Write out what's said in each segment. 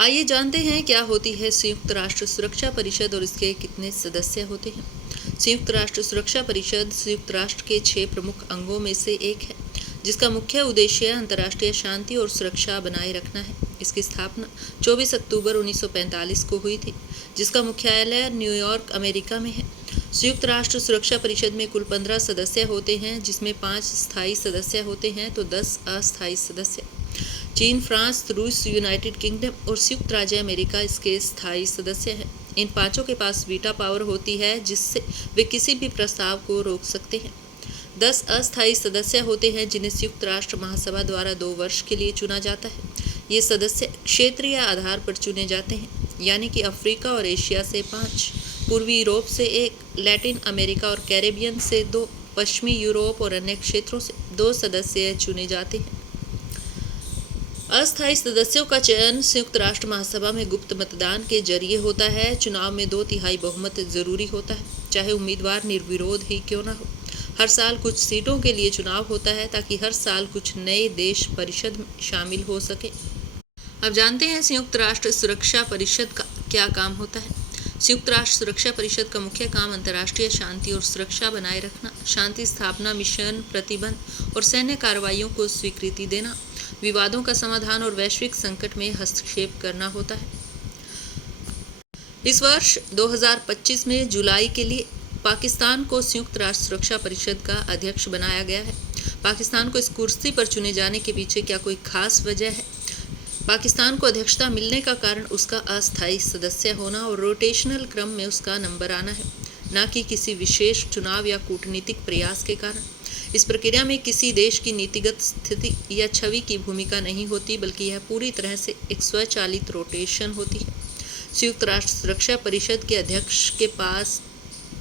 आइए जानते हैं क्या होती है संयुक्त राष्ट्र सुरक्षा परिषद और इसके कितने सदस्य होते हैं। संयुक्त राष्ट्र सुरक्षा परिषद संयुक्त राष्ट्र के 6 प्रमुख अंगों में से एक है, जिसका मुख्य उद्देश्य अंतर्राष्ट्रीय शांति और सुरक्षा बनाए रखना है। इसकी स्थापना 24 अक्टूबर 1945 को हुई थी, जिसका मुख्यालय न्यूयॉर्क, अमेरिका में है। संयुक्त राष्ट्र सुरक्षा परिषद में कुल 15 सदस्य होते हैं, जिसमें 5 स्थायी सदस्य होते हैं तो 10 अस्थायी सदस्य। चीन, फ्रांस, रूस, यूनाइटेड किंगडम और संयुक्त राज्य अमेरिका इसके स्थायी सदस्य हैं। इन पांचों के पास वीटा पावर होती है, जिससे वे किसी भी प्रस्ताव को रोक सकते हैं। 10 अस्थायी सदस्य होते हैं, जिन्हें संयुक्त राष्ट्र महासभा द्वारा 2 वर्ष के लिए चुना जाता है। ये सदस्य क्षेत्रीय आधार पर चुने जाते हैं, यानी कि अफ्रीका और एशिया से 5, पूर्वी यूरोप से 1, लैटिन अमेरिका और कैरेबियन से 2, पश्चिमी यूरोप और अन्य क्षेत्रों से 2 सदस्य चुने जाते हैं। अस्थायी सदस्यों का चयन संयुक्त राष्ट्र महासभा में गुप्त मतदान के जरिए होता है। चुनाव में 2/3 बहुमत जरूरी होता है, चाहे उम्मीदवार निर्विरोध ही क्यों ना हो। हर साल कुछ सीटों के लिए चुनाव होता है, ताकि हर साल कुछ नए देश परिषद में शामिल हो सके। अब जानते हैं संयुक्त राष्ट्र सुरक्षा परिषद का क्या काम होता है। संयुक्त राष्ट्र सुरक्षा परिषद का मुख्य काम अंतर्राष्ट्रीय शांति और सुरक्षा बनाए रखना, शांति स्थापना मिशन, प्रतिबंध और सैन्य कार्रवाइयों को स्वीकृति देना, विवादों का समाधान और वैश्विक संकट में हस्तक्षेप करना होता है। इस वर्ष 2025 में जुलाई के लिए पाकिस्तान को संयुक्त राष्ट्र सुरक्षा परिषद का अध्यक्ष बनाया गया है। पाकिस्तान को इस कुर्सी पर चुने जाने के पीछे क्या कोई खास वजह है? पाकिस्तान को अध्यक्षता मिलने का कारण उसका अस्थायी सदस्य होना और रोटेशनल क्रम में उसका नंबर आना है, न कि किसी विशेष चुनाव या कूटनीतिक प्रयास के कारण। इस प्रक्रिया में किसी देश की नीतिगत स्थिति या छवि की भूमिका नहीं होती, बल्कि यह पूरी तरह से एक स्वचालित रोटेशन होती है। संयुक्त राष्ट्र सुरक्षा परिषद के अध्यक्ष के पास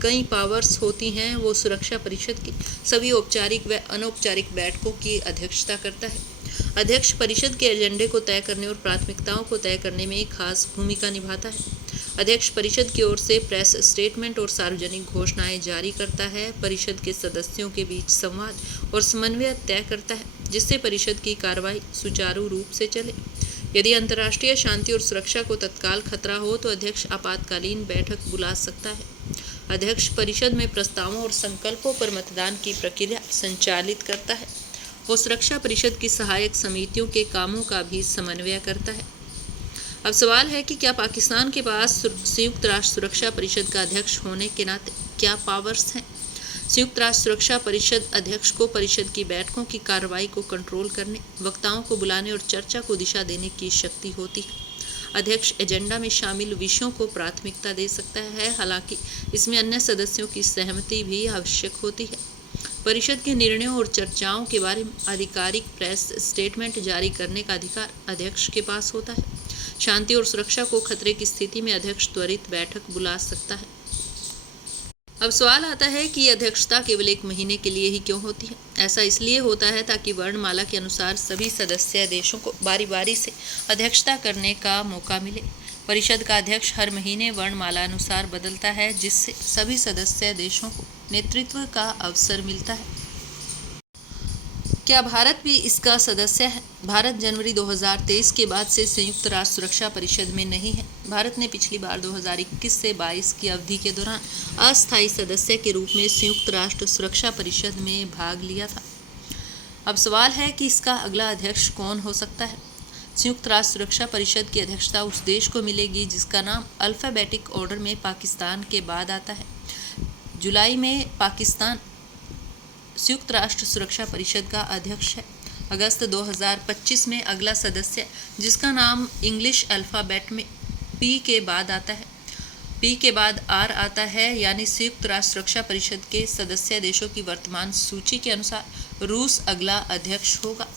कई पावर्स होती हैं। वो सुरक्षा परिषद की सभी औपचारिक व अनौपचारिक बैठकों की अध्यक्षता करता है। अध्यक्ष परिषद के एजेंडे को तय करने और प्राथमिकताओं को तय करने में एक खास भूमिका निभाता है। अध्यक्ष परिषद की ओर से प्रेस स्टेटमेंट और सार्वजनिक घोषणाएं जारी करता है। परिषद के सदस्यों के बीच संवाद और समन्वय तय करता है, जिससे परिषद की कार्रवाई सुचारू रूप से चले। यदि अंतर्राष्ट्रीय शांति और सुरक्षा को तत्काल खतरा हो तो अध्यक्ष आपातकालीन बैठक बुला सकता है। अध्यक्ष परिषद में प्रस्तावों और संकल्पों पर मतदान की प्रक्रिया संचालित करता है। वो सुरक्षा परिषद की सहायक समितियों के कामों का भी समन्वय करता है। अब सवाल है कि क्या पाकिस्तान के पास संयुक्त राष्ट्र सुरक्षा परिषद का अध्यक्ष होने के नाते क्या पावर्स हैं? संयुक्त राष्ट्र सुरक्षा परिषद अध्यक्ष को परिषद की बैठकों की कार्रवाई को कंट्रोल करने, वक्ताओं को बुलाने और चर्चा को दिशा देने की शक्ति होती है। अध्यक्ष एजेंडा में शामिल विषयों को प्राथमिकता दे सकता है, हालांकि इसमें अन्य सदस्यों की सहमति भी आवश्यक होती है। परिषद के निर्णयों और चर्चाओं के बारे में आधिकारिक प्रेस स्टेटमेंट जारी करने का अधिकार अध्यक्ष के पास होता है। शांति और सुरक्षा को खतरे की स्थिति में अध्यक्ष त्वरित बैठक बुला सकता है। अब सवाल आता है कि अध्यक्षता केवल 1 महीने के लिए ही क्यों होती है? ऐसा इसलिए होता है ताकि वर्णमाला के अनुसार सभी सदस्य देशों को बारी बारी से अध्यक्षता करने का मौका मिले। परिषद का अध्यक्ष हर महीने वर्णमाला अनुसार बदलता है, जिससे सभी सदस्य देशों को नेतृत्व का अवसर मिलता है। क्या भारत भी इसका सदस्य है? भारत जनवरी 2023 के बाद से संयुक्त राष्ट्र सुरक्षा परिषद में नहीं है। भारत ने पिछली बार 2021 से 22 की अवधि के दौरान अस्थायी सदस्य के रूप में संयुक्त राष्ट्र सुरक्षा परिषद में भाग लिया था। अब सवाल है कि इसका अगला अध्यक्ष कौन हो सकता है? संयुक्त राष्ट्र सुरक्षा परिषद की अध्यक्षता उस देश को मिलेगी जिसका नाम अल्फ़ाबेटिक ऑर्डर में पाकिस्तान के बाद आता है। जुलाई में पाकिस्तान संयुक्त राष्ट्र सुरक्षा परिषद का अध्यक्ष है। अगस्त 2025 में अगला सदस्य, जिसका नाम इंग्लिश अल्फ़ाबेट में पी के बाद आता है, पी के बाद आर आता है, यानी संयुक्त राष्ट्र सुरक्षा परिषद के सदस्य देशों की वर्तमान सूची के अनुसार रूस अगला अध्यक्ष होगा।